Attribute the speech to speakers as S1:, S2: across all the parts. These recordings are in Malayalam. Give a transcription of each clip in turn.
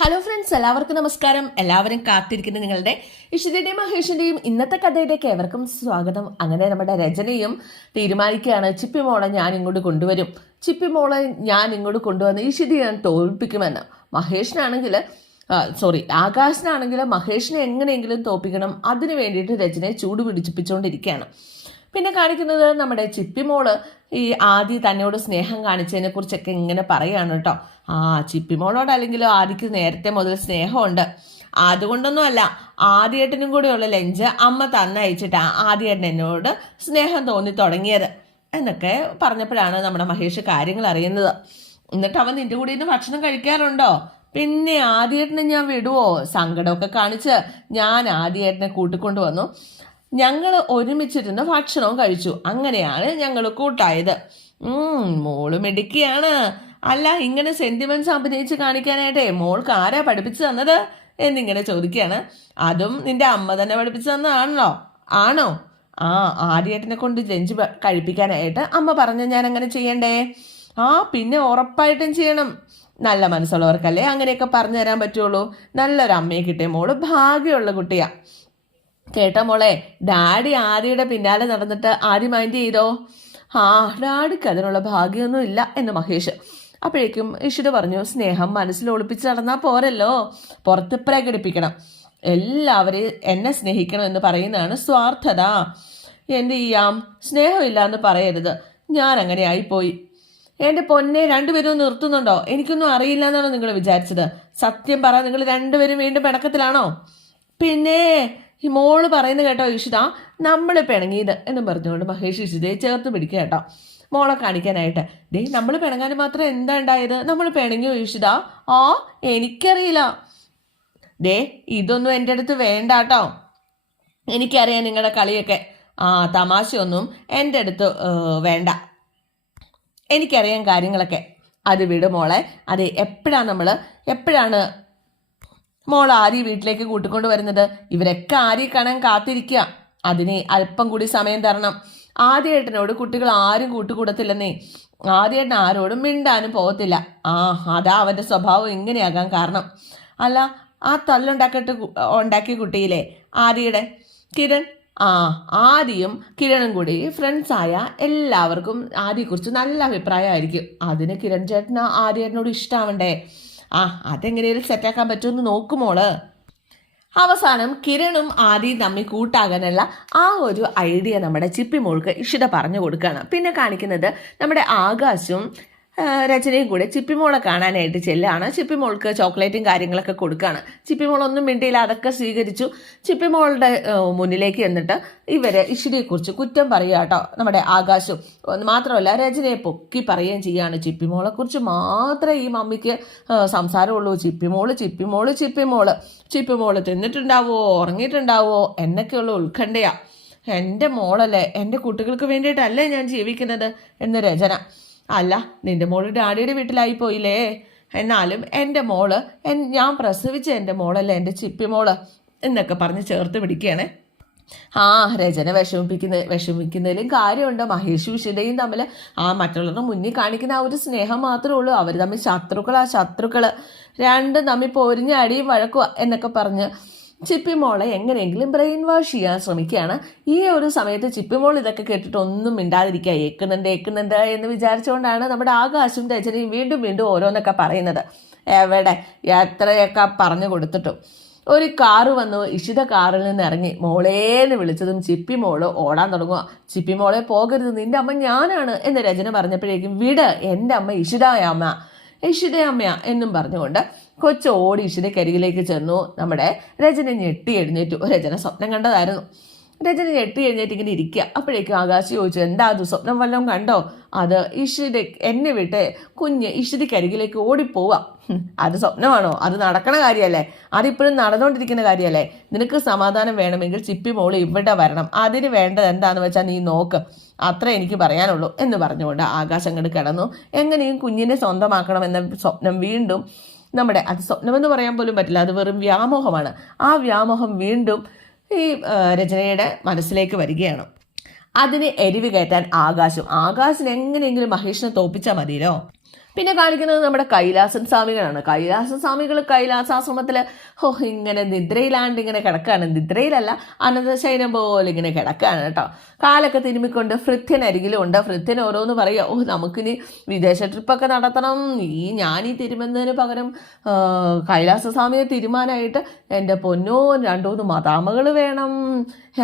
S1: ഹലോ ഫ്രണ്ട്സ് എല്ലാവർക്കും നമസ്കാരം. എല്ലാവരും കാത്തിരിക്കുന്ന നിങ്ങളുടെ ഇഷിതയുടെയും മഹേഷിന്റെയും ഇന്നത്തെ കഥയിലേക്ക് ഏവർക്കും സ്വാഗതം. അങ്ങനെ നമ്മുടെ രചനയും തീരുമാനിക്കുകയാണ്. ചിപ്പി മോളെ ഞാൻ ഇങ്ങോട്ട് കൊണ്ടുവരും. ചിപ്പി മോളെ ഞാൻ ഇങ്ങോട്ട് കൊണ്ടുവന്ന് ഇഷിതി ഞാൻ തോൽപ്പിക്കുമെന്ന്. മഹേഷിനാണെങ്കിൽ സോറി ആകാശിനാണെങ്കിൽ മഹേഷിനെ എങ്ങനെയെങ്കിലും തോൽപ്പിക്കണം. അതിനു വേണ്ടിയിട്ട് രചനയെ ചൂട് പിടിച്ചിപ്പിച്ചുകൊണ്ടിരിക്കുകയാണ് പിന്നെ കാണിക്കുന്നത് നമ്മുടെ ചിപ്പി ചിപ്പിമോൾ ഈ ആദി തന്നോട് സ്നേഹം കാണിച്ചതിനെ കുറിച്ചൊക്കെ ഇങ്ങനെ പറയാണ് കേട്ടോ. ആ ചിപ്പിമോളോട് അല്ലെങ്കിലും ആദിക്ക് നേരത്തെ മുതൽ സ്നേഹമുണ്ട്. അതുകൊണ്ടൊന്നും അല്ല ആദ്യേട്ടനും കൂടെയുള്ള ലഞ്ച് അമ്മ തന്നയച്ചിട്ടാ ആദ്യേട്ടൻ എന്നോട് സ്നേഹം തോന്നി തുടങ്ങിയത് എന്നൊക്കെ പറഞ്ഞപ്പോഴാണ് നമ്മുടെ മഹേഷ് കാര്യങ്ങൾ അറിയുന്നത്. എന്നിട്ട് അവൻ നിന്റെ കൂടെ ഇന്ന് ഭക്ഷണം കഴിക്കാറുണ്ടോ? പിന്നെ ആദ്യേട്ടനെ ഞാൻ വിടുവോ? സങ്കടമൊക്കെ കാണിച്ച് ഞാൻ ആദ്യേട്ടനെ കൂട്ടിക്കൊണ്ടു വന്നു ഞങ്ങൾ ഒരുമിച്ചിരുന്ന് ഭക്ഷണവും കഴിച്ചു. അങ്ങനെയാണ് ഞങ്ങൾ കൂട്ടായത്. മോൾ മിടുക്കിയാണ്. അല്ല ഇങ്ങനെ സെന്റിമെന്റ്സ് അഭിനയിച്ച് കാണിക്കാനായിട്ടേ മോൾക്ക് ആരാ പഠിപ്പിച്ചു തന്നത്? എന്നിങ്ങനെ ചോദിക്കുകയാണ്. അതും നിന്റെ അമ്മ തന്നെ പഠിപ്പിച്ചു തന്നതാണല്ലോ. ആണോ? ആ ആര്യേട്ടനെ കൊണ്ട് ലഞ്ച് കഴിപ്പിക്കാനായിട്ട് അമ്മ പറഞ്ഞു ഞാൻ അങ്ങനെ ചെയ്യണ്ടേ? ആ പിന്നെ ഉറപ്പായിട്ടും ചെയ്യണം. നല്ല മനസ്സുള്ളവർക്കല്ലേ അങ്ങനെയൊക്കെ പറഞ്ഞു തരാൻ പറ്റുള്ളൂ. നല്ലൊരു അമ്മയെ കിട്ടിയ മോൾ ഭാഗ്യമുള്ള കുട്ടിയാ. കേട്ടോ മോളെ ഡാഡി ആദിയുടെ പിന്നാലെ നടന്നിട്ട് ആദ്യ മൈൻഡ് ചെയ്തോ? ആ ഡാഡിക്ക് അതിനുള്ള ഭാഗ്യമൊന്നും ഇല്ല എന്ന് മഹേഷ്. അപ്പോഴേക്കും ഇഷിത പറഞ്ഞു സ്നേഹം മനസ്സിൽ ഒളിപ്പിച്ച് നടന്നാൽ പോരല്ലോ. പുറത്ത് പ്രകടിപ്പിക്കണം. എല്ലാവരെയും എന്നെ സ്നേഹിക്കണം എന്ന് പറയുന്നതാണ് സ്വാർത്ഥത. എന്ത് ചെയ്യാം സ്നേഹമില്ല എന്ന് പറയരുത്. ഞാൻ അങ്ങനെ ആയിപ്പോയി. എന്റെ പൊന്നെ രണ്ടുപേരും നിർത്തുന്നുണ്ടോ? എനിക്കൊന്നും അറിയില്ല എന്നാണ് നിങ്ങൾ വിചാരിച്ചത്? സത്യം പറ നിങ്ങൾ രണ്ടുപേരും വീണ്ടും പിണക്കത്തിലാണോ? പിന്നെ ഈ മോൾ പറയുന്നത് കേട്ടോ ഇഷിത നമ്മൾ പിണങ്ങിയത് എന്ന് പറഞ്ഞുകൊണ്ട് മഹേഷ് ഇഷിതയെ ചേർത്ത് പിടിക്കുക കേട്ടോ. മോളെ കാണിക്കാനായിട്ട്. ദേ നമ്മൾ പിണങ്ങാൻ മാത്രം എന്താ ഉണ്ടായത്? നമ്മൾ പിണങ്ങിയോ ഇഷിത ആ എനിക്കറിയില്ല. ദേ ഇതൊന്നും എന്റെ അടുത്ത് വേണ്ട കേട്ടോ. എനിക്കറിയാം നിങ്ങളുടെ കളിയൊക്കെ. ആ തമാശയൊന്നും എന്റെ അടുത്ത് വേണ്ട. എനിക്കറിയാം കാര്യങ്ങളൊക്കെ. അത് വിട് മോളെ. അത് എപ്പോഴാണ് നമ്മൾ എപ്പോഴാണ് മോൾ ആര്യ വീട്ടിലേക്ക് കൂട്ടിക്കൊണ്ട് വരുന്നത്? ഇവരൊക്കെ ആര്യ കാണാൻ കാത്തിരിക്കുക അതിനെ അല്പം കൂടി സമയം തരണം. ആദ്യേട്ടനോട് കുട്ടികൾ ആരും കൂട്ടുകൂടത്തില്ലെന്നേ. ആദ്യേട്ടൻ ആരോടും മിണ്ടാനും പോകത്തില്ല ആ അതാ അവന്റെ സ്വഭാവം ഇങ്ങനെയാകാൻ കാരണം. അല്ല ആ തല്ലുണ്ടാക്കിട്ട് ഉണ്ടാക്കിയ കുട്ടിയിലെ ആര്യയുടെ? കിരൺ? ആ ആദിയും കിരണും കൂടി ഫ്രണ്ട്സായ എല്ലാവർക്കും ആദിയെക്കുറിച്ച് നല്ല അഭിപ്രായമായിരിക്കും. അതിന് കിരൺ ചേട്ടന് ആദ്യേട്ടനോട് ഇഷ്ടമാവണ്ടേ ആ അതെങ്ങനെയും സെറ്റാക്കാൻ പറ്റുമെന്ന് നോക്കുമോൾ അവസാനം കിരണും ആദി തമ്മിൽ കൂട്ടാകാനുള്ള ആ ഒരു ഐഡിയ നമ്മുടെ ചിപ്പി മോൾക്ക് ഇഷിത പറഞ്ഞു കൊടുക്കുകയാണ്. പിന്നെ കാണിക്കുന്നത് നമ്മുടെ ആകാശും രചനയും കൂടെ ചിപ്പിമോളെ കാണാനായിട്ട് ചെല്ലാണ്. ചിപ്പിമോൾക്ക് ചോക്ലേറ്റും കാര്യങ്ങളൊക്കെ കൊടുക്കുകയാണ് ചിപ്പിമോളൊന്നും മിണ്ടിയില്ല അതൊക്കെ സ്വീകരിച്ചു. ചിപ്പിമോളുടെ മുന്നിലേക്ക് എന്നിട്ട് ഇവരെ ഇഷിതയെക്കുറിച്ച് കുറ്റം പറയുക കേട്ടോ നമ്മുടെ ആകാശും. മാത്രമല്ല രചനയെ പൊക്കി പറയുകയും ചെയ്യുകയാണ് ചിപ്പിമോളെക്കുറിച്ച് മാത്രമേ ഈ മമ്മിക്ക് സംസാരമുള്ളൂ. ചിപ്പിമോൾ ചിപ്പിമോൾ ചിപ്പിമോൾ. ചിപ്പിമോൾ തിന്നിട്ടുണ്ടാവോ ഉറങ്ങിയിട്ടുണ്ടാവോ എന്നൊക്കെയുള്ള ഉത്കണ്ഠയാണ് എന്റെ മോളല്ലേ എന്റെ കുട്ടികൾക്ക് വേണ്ടിയിട്ടല്ലേ ഞാൻ ജീവിക്കുന്നത്? എന്ന് രചന. അല്ല നിന്റെ മോൾ ഡാഡിയുടെ വീട്ടിലായി പോയില്ലേ? എന്നാലും എന്റെ മോൾ ഞാൻ പ്രസവിച്ച എന്റെ മോളല്ല എന്റെ ചിപ്പി മോൾ എന്നൊക്കെ പറഞ്ഞ് ചേർത്ത് പിടിക്കുകയാണ് ആ രചന വിഷമിപ്പിക്കുന്ന വിഷമിക്കുന്നതിലും കാര്യമുണ്ട്. മഹേഷ് വിഷിതയും തമ്മിൽ ആ മറ്റുള്ളവരുടെ മുന്നിൽ കാണിക്കുന്ന ആ ഒരു സ്നേഹം മാത്രമേ ഉള്ളൂ. അവർ തമ്മിൽ ശത്രുക്കൾ ആ ശത്രുക്കൾ രണ്ടും തമ്മിൽ പൊരിഞ്ഞ അടിയും വഴക്കുക എന്നൊക്കെ പറഞ്ഞ് ചിപ്പിമോളെ എങ്ങനെയെങ്കിലും ബ്രെയിൻ വാഷ് ചെയ്യാൻ ശ്രമിക്കുകയാണ്. ഈ ഒരു സമയത്ത് ചിപ്പിമോൾ ഇതൊക്കെ കേട്ടിട്ട് ഒന്നും മിണ്ടാതിരിക്കുക. ഏക്കുന്നുണ്ട് ഏക്കുന്നുണ്ട് എന്ന് വിചാരിച്ചുകൊണ്ടാണ് നമ്മുടെ ആകാശും രചനയും വീണ്ടും വീണ്ടും ഓരോന്നൊക്കെ പറയുന്നത്. എവിടെ? എത്രയൊക്കെ പറഞ്ഞു കൊടുത്തിട്ടും. ഒരു കാറ് വന്നു ഇഷിത കാറിൽ നിന്ന് ഇറങ്ങി. മോളേന്ന് വിളിച്ചതും ചിപ്പി മോൾ ഓടാൻ തുടങ്ങുക ചിപ്പി മോളെ പോകരുത് നിന്റെ അമ്മ ഞാനാണ് എന്ന് രചന പറഞ്ഞപ്പോഴേക്കും വിട് എന്റെ അമ്മ ഇഷിതായ അമ്മ. ഇഷിതയമ്മ എന്നും പറഞ്ഞുകൊണ്ട് കൊച്ചു ഓടി ഇഷിതക്കരികിലേക്ക് ചെന്നു നമ്മുടെ രചന ഞെട്ടി എഴുന്നേറ്റു. രചന സ്വപ്നം കണ്ടതായിരുന്നു. രചന ഞെട്ടി എഴുന്നേറ്റ് ഇങ്ങനെ ഇരിക്കുക അപ്പോഴേക്കും ആകാശ് ചോദിച്ചു എന്താ അത് സ്വപ്നം വല്ലതും കണ്ടോ? അത് ഇഷിത എന്നെ വിട്ട് കുഞ്ഞ് ഇഷിതക്കരികിലേക്ക് ഓടിപ്പോവാ. ഹും, അത് സ്വപ്നമാണോ? അത് നടക്കണ കാര്യമല്ലേ അതിപ്പോഴും നടന്നുകൊണ്ടിരിക്കുന്ന കാര്യമല്ലേ നിനക്ക് സമാധാനം വേണമെങ്കിൽ ചിപ്പി മോൾ ഇവിടെ വരണം. അതിന് വേണ്ടത് എന്താണെന്ന് വെച്ചാൽ നീ നോക്ക്. അത്ര എനിക്ക് പറയാനുള്ളൂ എന്ന് പറഞ്ഞുകൊണ്ട് ആകാശം കണ്ട് കിടന്നു. എങ്ങനെയും കുഞ്ഞിനെ സ്വന്തമാക്കണമെന്ന സ്വപ്നം വീണ്ടും നമ്മുടെ അത് സ്വപ്നമെന്ന് പറയാൻ പോലും പറ്റില്ല. അത് വെറും വ്യാമോഹമാണ്. ആ വ്യാമോഹം വീണ്ടും ഈ രചനയുടെ മനസ്സിലേക്ക് വരികയാണ്. അതിന് എരിവ് കയറ്റാൻ ആകാശം. ആകാശിന് എങ്ങനെയെങ്കിലും മഹേഷിനെ തോപ്പിച്ചാൽ മതിയല്ലോ. പിന്നെ കാണിക്കുന്നത് നമ്മുടെ കൈലാസൻ സ്വാമികളാണ്. കൈലാസൻ സ്വാമികൾ കൈലാസാശ്രമത്തിൽ ഹോ ഇങ്ങനെ നിദ്രയിലാണ്ട് ഇങ്ങനെ കിടക്കുകയാണ് നിദ്രയിലല്ല അനന്തശൈനം പോലെ ഇങ്ങനെ കിടക്കുകയാണ് കേട്ടോ. കാലൊക്കെ തിരുമ്മിക്കൊണ്ട് ഭൃത്യനരികിലും ഉണ്ട് ഭൃത്യൻ ഓരോന്ന് പറയുക ഓ നമുക്കിനി വിദേശ ട്രിപ്പൊക്കെ നടത്തണം. ഈ ഞാൻ ഈ തിരുമുന്നതിന് പകരം കൈലാസസ്വാമിയെ തിരുമാനായിട്ട് എന്റെ പൊന്നോ രണ്ടൂന്ന് മതാമകൾ വേണം.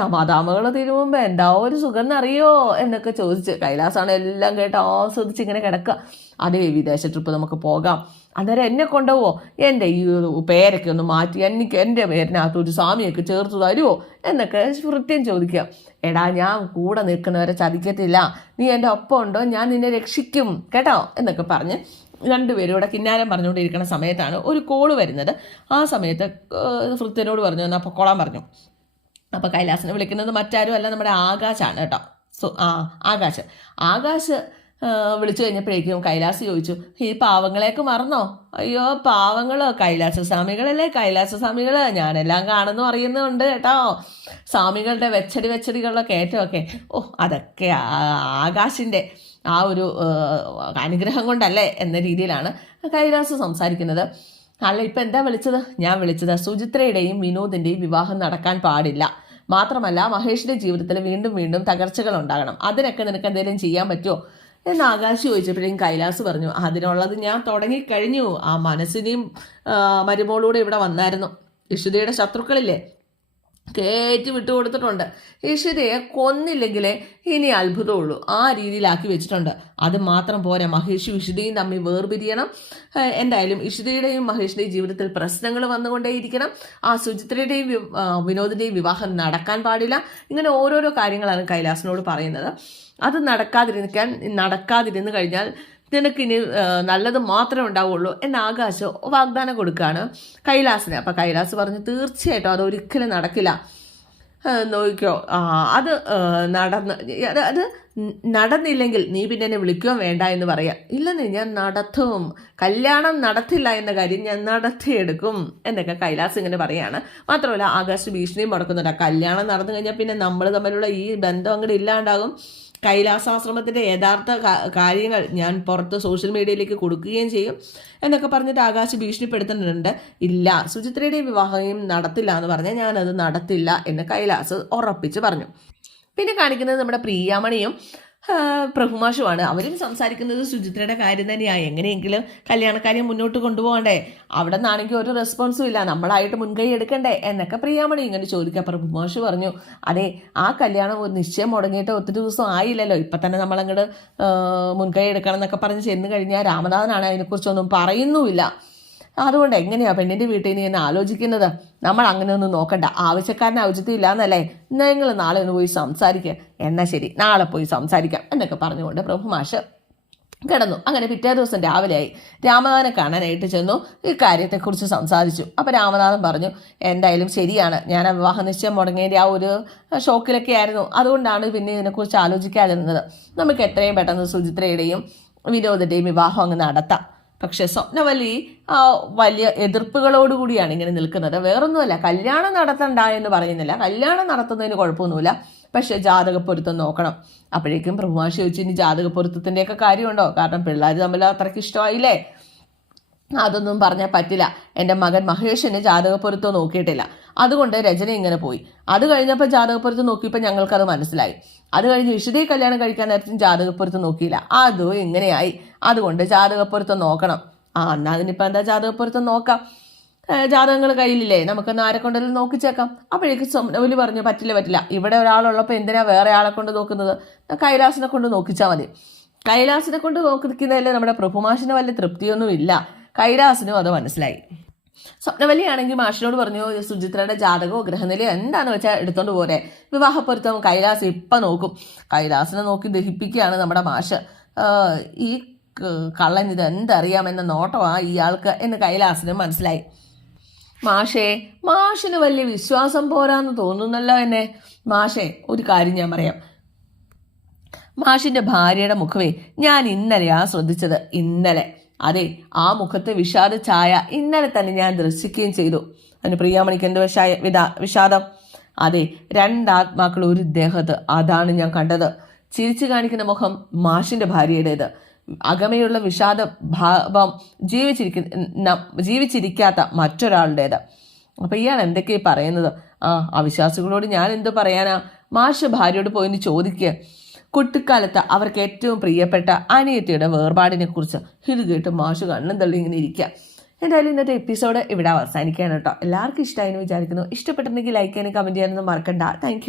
S1: ആ മതാമകൾ തിരുമുമ്പോൾ എന്താ ഒരു സുഖം എന്നറിയോ? എന്നൊക്കെ ചോദിച്ച് കൈലാസാണ് എല്ലാം കേട്ട് ആസ്വദിച്ച് ഇങ്ങനെ കിടക്കുക. അതേ വിദേശ ട്രിപ്പ് നമുക്ക് പോകാം. അന്നേരം എന്നെ കൊണ്ടുപോവോ? എന്റെ ഈ പേരൊക്കെ ഒന്ന് മാറ്റി എനിക്ക് എന്റെ പേരിനകത്ത് ഒരു സ്വാമിയൊക്കെ ചേർത്ത് തരുമോ എന്നൊക്കെ കൃത്യം ചോദിക്കുക. എടാ ഞാൻ കൂടെ നിൽക്കുന്നവരെ ചതിക്കത്തില്ല. നീ എന്റെ ഒപ്പം ഉണ്ടോ? ഞാൻ നിന്നെ രക്ഷിക്കും. കേട്ടോ? എന്നൊക്കെ പറഞ്ഞ് രണ്ടുപേരും ഇവിടെ കിന്നാരം പറഞ്ഞുകൊണ്ടിരിക്കുന്ന സമയത്താണ് ഒരു കോൾ വരുന്നത്. ആ സമയത്ത് ഫൃത്യനോട് പറഞ്ഞു എന്നാൽ പൊക്കോളാൻ പറഞ്ഞു. അപ്പോൾ കൈലാസിനെ വിളിക്കുന്നത് മറ്റാരും അല്ല നമ്മുടെ ആകാശാണ് കേട്ടോ. സോ ആ ആകാശ്. ആകാശ് വിളിച്ചു കഴിഞ്ഞപ്പോഴേക്കും കൈലാസ് ചോദിച്ചു ഈ പാവങ്ങളെയൊക്കെ മറന്നോ? അയ്യോ പാവങ്ങളോ? കൈലാസ സ്വാമികളല്ലേ? കൈലാസ സ്വാമികൾ ഞാനെല്ലാം കാണുന്നു അറിയുന്നുണ്ട് കേട്ടോ. സ്വാമികളുടെ വെച്ചടി വെച്ചടികളുടെ കയറ്റമൊക്കെ ഓ അതൊക്കെ ആകാശിന്റെ ആ ഒരു അനുഗ്രഹം കൊണ്ടല്ലേ? എന്ന രീതിയിലാണ് കൈലാസ് സംസാരിക്കുന്നത്. അല്ല ഇപ്പം എന്താ വിളിച്ചത്? ഞാൻ വിളിച്ചത് സുചിത്രയുടെയും വിനോദിന്റെയും വിവാഹം നടക്കാൻ പാടില്ല. മാത്രമല്ല മഹേഷിന്റെ ജീവിതത്തിൽ വീണ്ടും വീണ്ടും തകർച്ചകൾ ഉണ്ടാകണം അതിനൊക്കെ നിനക്ക് എന്തെങ്കിലും ചെയ്യാൻ പറ്റുമോ? എന്ന് ആകാശ് ചോദിച്ചപ്പോഴേക്കും കൈലാസ് പറഞ്ഞു അതിനുള്ളത് ഞാൻ തുടങ്ങിക്കഴിഞ്ഞു ആ മനസ്സിനെയും മരുമോളൂടെ ഇവിടെ വന്നായിരുന്നു. ഇഷുദയുടെ ശത്രുക്കളില്ലേ? കയറ്റി വിട്ടു കൊടുത്തിട്ടുണ്ട് ഇഷിതയെ കൊന്നില്ലെങ്കിലേ ഇനി അത്ഭുതമുള്ളൂ. ആ രീതിയിലാക്കി വെച്ചിട്ടുണ്ട്. അത് മാത്രം പോരാ. മഹേഷും ഇഷിതയും തമ്മിൽ വേർപിരിയണം. എന്തായാലും ഇഷിതയുടെയും മഹേഷിന്റെയും ജീവിതത്തിൽ പ്രശ്നങ്ങൾ വന്നുകൊണ്ടേയിരിക്കണം. ആ സുചിത്രയുടെയും വിനോദിന്റെയും വിവാഹം നടക്കാൻ പാടില്ല. ഇങ്ങനെ ഓരോരോ കാര്യങ്ങളാണ് കൈലാസിനോട് പറയുന്നത്. അത് നടക്കാതിരിക്കാൻ നടക്കാതിരുന്ന് കഴിഞ്ഞാൽ നിനക്കിനി നല്ലത് മാത്രമേ ഉണ്ടാവുള്ളൂ എന്ന് ആകാശ് വാഗ്ദാനം കൊടുക്കുകയാണ് കൈലാസിന്. അപ്പം കൈലാസ് പറഞ്ഞു തീർച്ചയായിട്ടും അതൊരിക്കലും നടക്കില്ല. നോക്കിക്കോ. അത് നടന്ന് അത് അത് നടന്നില്ലെങ്കിൽ നീ പിന്നെ എന്നെ വിളിക്കുകയും വേണ്ട എന്ന് പറയാം. ഇല്ലെന്നേ ഞാൻ നടത്തും. കല്യാണം നടത്തില്ല എന്ന കാര്യം ഞാൻ നടത്തിയെടുക്കും എന്നൊക്കെ കൈലാസ് ഇങ്ങനെ പറയാണ്. മാത്രമല്ല ആകാശ് ഭീഷണിയും മുടക്കുന്നുണ്ട് കല്യാണം നടന്നു കഴിഞ്ഞാൽ പിന്നെ നമ്മൾ തമ്മിലുള്ള ഈ ബന്ധം അങ്ങോട്ട് ഇല്ലാണ്ടാകും. കൈലാസാശ്രമത്തിന്റെ യഥാർത്ഥ കാര്യങ്ങൾ ഞാൻ പുറത്ത് സോഷ്യൽ മീഡിയയിലേക്ക് കൊടുക്കുകയും ചെയ്യും എന്നൊക്കെ പറഞ്ഞിട്ട് ആകാശ് ഭീഷണിപ്പെടുത്തുന്നുണ്ട്. ഇല്ല സുചിത്രയുടെ വിവാഹം നടത്തില്ല എന്ന് പറഞ്ഞാൽ ഞാനത് നടത്തില്ല എന്ന് കൈലാസ് ഉറപ്പിച്ച് പറഞ്ഞു. പിന്നെ കാണിക്കുന്നത് നമ്മുടെ പ്രിയാമണിയും പ്രഭുമാഷുമാണ് അവരും സംസാരിക്കുന്നത് സുചിത്രയുടെ കാര്യം തന്നെയാണ് എങ്ങനെയെങ്കിലും കല്യാണക്കാര്യം മുന്നോട്ട് കൊണ്ടുപോകണ്ടേ? അവിടെ നിന്നാണെങ്കിൽ ഒരു റെസ്പോൺസും ഇല്ല. നമ്മളായിട്ട് മുൻകൈ എടുക്കണ്ടേ? എന്നൊക്കെ പ്രിയാമണി ഇങ്ങനെ ചോദിക്കുക പ്രഭുമാഷു പറഞ്ഞു അതെ ആ കല്യാണം ഒരു നിശ്ചയം മുടങ്ങിയിട്ട് ഒത്തിരി ദിവസം ആയില്ലല്ലോ. ഇപ്പം തന്നെ നമ്മളങ്ങോട്ട് മുൻകൈ എടുക്കണം എന്നൊക്കെ പറഞ്ഞ് ചെന്ന് കഴിഞ്ഞാൽ രാമനാഥനാണ് അതിനെക്കുറിച്ചൊന്നും പറയുന്നുമില്ല. അതുകൊണ്ട് എങ്ങനെയാ പെണ്ണിന്റെ വീട്ടിൽ നിന്ന് എന്ന് ആലോചിക്കുന്നത്? നമ്മൾ അങ്ങനെ ഒന്നും നോക്കണ്ട. ആവശ്യക്കാരന് ഔചിത്യം ഇല്ലാന്നല്ലേ നിങ്ങൾ നാളെ ഒന്ന് പോയി സംസാരിക്കുക എന്നാ ശരി നാളെ പോയി സംസാരിക്കാം എന്നൊക്കെ പറഞ്ഞുകൊണ്ട് പ്രഭുമാഷ് കിടന്നു. അങ്ങനെ പിറ്റേ ദിവസം രാവിലെയായി. രാമനാഥനെ കാണാനായിട്ട് ചെന്നു. ഈ കാര്യത്തെക്കുറിച്ച് സംസാരിച്ചു. അപ്പോൾ രാമനാഥൻ പറഞ്ഞു എന്തായാലും ശരിയാണ്. ഞാൻ വിവാഹ നിശ്ചയം മുടങ്ങിയതിന്റെ ആ ഒരു ഷോക്കിലൊക്കെ ആയിരുന്നു. അതുകൊണ്ടാണ് പിന്നെ ഇതിനെക്കുറിച്ച് ആലോചിക്കാതിരുന്നത്. നമുക്ക് എത്രയും പെട്ടെന്ന് സുചിത്രയുടെയും വിനോദിന്റെയും വിവാഹം അങ്ങ് നടത്താം. പക്ഷെ സ്വപ്നവലി വലിയ എതിർപ്പുകളോടുകൂടിയാണ് ഇങ്ങനെ നിൽക്കുന്നത്. വേറൊന്നുമല്ല കല്യാണം നടത്തണ്ട എന്ന് പറയുന്നില്ല. കല്യാണം നടത്തുന്നതിന് കുഴപ്പമൊന്നുമില്ല. പക്ഷെ ജാതക പൊരുത്തം നോക്കണം. അപ്പോഴേക്കും പ്രഭുമാഷി ചോദിച്ചു ഇനി ജാതക പൊരുത്തത്തിന്റെയൊക്കെ കാര്യമുണ്ടോ? കാരണം പിള്ളേർ തമ്മിൽ അത്രയ്ക്ക് ഇഷ്ടമായില്ലേ? അതൊന്നും പറഞ്ഞാൽ പറ്റില്ല. എന്റെ മകൻ മഹേഷിന് ജാതകപ്പൊരുത്തം നോക്കിയിട്ടില്ല. അതുകൊണ്ട് രചന ഇങ്ങനെ പോയി. അത് കഴിഞ്ഞപ്പോൾ ജാതകപ്പുറത്ത് നോക്കിയപ്പോൾ ഞങ്ങൾക്കത് മനസ്സിലായി. അത് കഴിഞ്ഞ് വിശുദ്ധയെ കല്യാണം കഴിക്കാൻ നേരത്തും ജാതകപ്പുറത്ത് നോക്കിയില്ല. അതും ഇങ്ങനെയായി. അതുകൊണ്ട് ജാതകപ്പുറത്ത് നോക്കണം. ആ എന്നാൽ അതിനിപ്പോൾ എന്താ ജാതകപ്പുറത്ത് നോക്കാം? ജാതകങ്ങൾ കയ്യിലില്ലേ? നമുക്കൊന്ന് ആരെ കൊണ്ടെങ്കിലും നോക്കിച്ചേക്കാം. അപ്പോഴേക്ക് സ്വപ്നവലി പറഞ്ഞു പറ്റില്ല പറ്റില്ല. ഇവിടെ ഒരാളുള്ളപ്പോൾ എന്തിനാ വേറെ ആളെ കൊണ്ട് നോക്കുന്നത്? കൈലാസിനെ കൊണ്ട് നോക്കിച്ചാൽ മതി. കൈലാസിനെ കൊണ്ട് നോക്കിക്കുന്നതിൽ നമ്മുടെ പ്രഭുമാഷിന് വലിയ തൃപ്തിയൊന്നുമില്ല. കൈലാസിനും അത് മനസ്സിലായി. സ്വപ്നവല്ലിയാണെങ്കിൽ മാഷിനോട് പറഞ്ഞു സുചിത്രയുടെ ജാതകമോ ഗ്രഹനിലയോ എന്താന്ന് വെച്ചാൽ എടുത്തോണ്ട് പോരെ. വിവാഹപ്പൊരുത്തം കൈലാസ് ഇപ്പം നോക്കും. കൈലാസിനെ നോക്കി ദഹിപ്പിക്കുകയാണ് നമ്മുടെ മാഷ്. ഈ കള്ളൻ ഇത് എന്തറിയാമെന്ന നോട്ടമാണ് ഇയാൾക്ക് എന്ന് കൈലാസിന് മനസ്സിലായി. മാഷേ മാഷിന് വലിയ വിശ്വാസം പോരാന്ന് തോന്നുന്നല്ലോ എന്നെ. മാഷേ ഒരു കാര്യം ഞാൻ പറയാം. മാഷിന്റെ ഭാര്യയുടെ മുഖമേ ഞാൻ ഇന്നലെയാ ശ്രദ്ധിച്ചത്. ഇന്നലെ. അതെ ആ മുഖത്ത് വിഷാദ ഛായ ഇന്നലെ തന്നെ ഞാൻ ദർശിക്കുകയും ചെയ്തു. അതിന് പ്രിയാമണിക്ക് എന്ത് വിഷായ വിതാ വിഷാദം? അതെ രണ്ടാത്മാക്കൾ ഒരു ദേഹത്ത്. അതാണ് ഞാൻ കണ്ടത്. ചിരിച്ചു കാണിക്കുന്ന മുഖം മാഷിന്റെ ഭാര്യയുടേത്. അകമയുള്ള വിഷാദ ഭാവം ജീവിച്ചിരിക്കുന്ന ജീവിച്ചിരിക്കാത്ത മറ്റൊരാളുടേത്. അപ്പോൾ ഇയാൾ എന്തൊക്കെയാ പറയുന്നത്? ആ അവിശ്വാസികളോട് ഞാൻ എന്ത് പറയാനാ? മാഷ് ഭാര്യയോട് പോയിന്ന് ചോദിക്കുക കുട്ടിക്കാലത്ത് അവർക്ക് ഏറ്റവും പ്രിയപ്പെട്ട അനിയത്തിയുടെ വേർപാടിനെ കുറിച്ച് ഇത് കേട്ട് മാഷ് കണ്ണും തള്ളി ഇങ്ങനെ ഇരിക്കുക എന്തായാലും ഇന്നത്തെ എപ്പിസോഡ് ഇവിടെ അവസാനിക്കുകയാണ് കേട്ടോ. എല്ലാവർക്കും ഇഷ്ടമായി എന്ന് വിചാരിക്കുന്നു. ഇഷ്ടപ്പെട്ടിട്ടുണ്ടെങ്കിൽ ലൈക്ക് ചെയ്യാനും കമന്റ് ചെയ്യാനൊന്നും മറക്കണ്ട. താങ്ക്